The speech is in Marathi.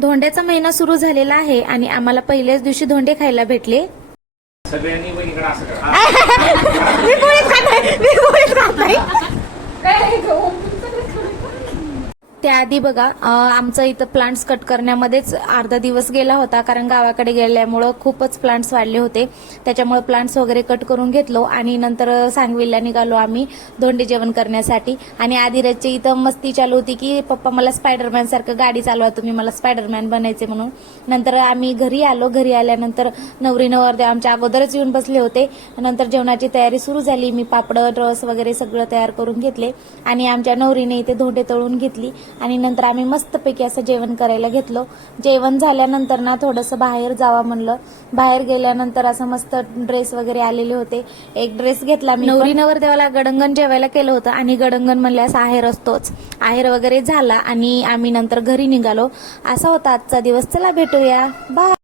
धोंड्याचा महिना सुरू झालेला आहे आणि आम्हाला पहिल्याच दिवशी धोंडे खायला भेटले. सगळ्यांनी बहिणीकडे असं करा. मी पोळीच खात नाही. त्याआधी बघा आमचं इथं प्लांट्स कट करण्यामध्येच अर्धा दिवस गेला होता, कारण गावाकडे गेल्यामुळं खूपच प्लांट्स वाढले होते. त्याच्यामुळे प्लांट्स वगैरे कट करून घेतलो आणि नंतर सांगवीला निघालो आम्ही धोंडे जेवण करण्यासाठी. आणि आधीराजची इथं मस्ती चालू होती की पप्पा मला स्पायडरमॅन सारखं गाडी चालवा, तुम्ही मला स्पायडरमॅन बनायचे म्हणून. नंतर आम्ही घरी आलो. घरी आल्यानंतर नवरी नवरदेव आमच्या अगोदरच येऊन बसले होते. नंतर जेवणाची तयारी सुरू झाली. मी पापड रस वगैरे सगळं तयार करून घेतले आणि आमच्या नवरीने इथे धोंडे तळून घेतली आणि नंतर आम्ही मस्तपैकी असं जेवण करायला घेतलो. जेवण झाल्यानंतर ना थोडंसं बाहेर जावं म्हणलं. बाहेर गेल्यानंतर असं मस्त ड्रेस वगैरे आलेले होते. एक ड्रेस घेतला मी. नवरी नवरदेवाला गडंगण जेवायला केलं होतं आणि गडंगण म्हणल्यास आहेर असतोच. आहेर वगैरे झाला आणि आम्ही नंतर घरी निघालो. असा होता आजचा दिवस. चला भेटूया, बाय.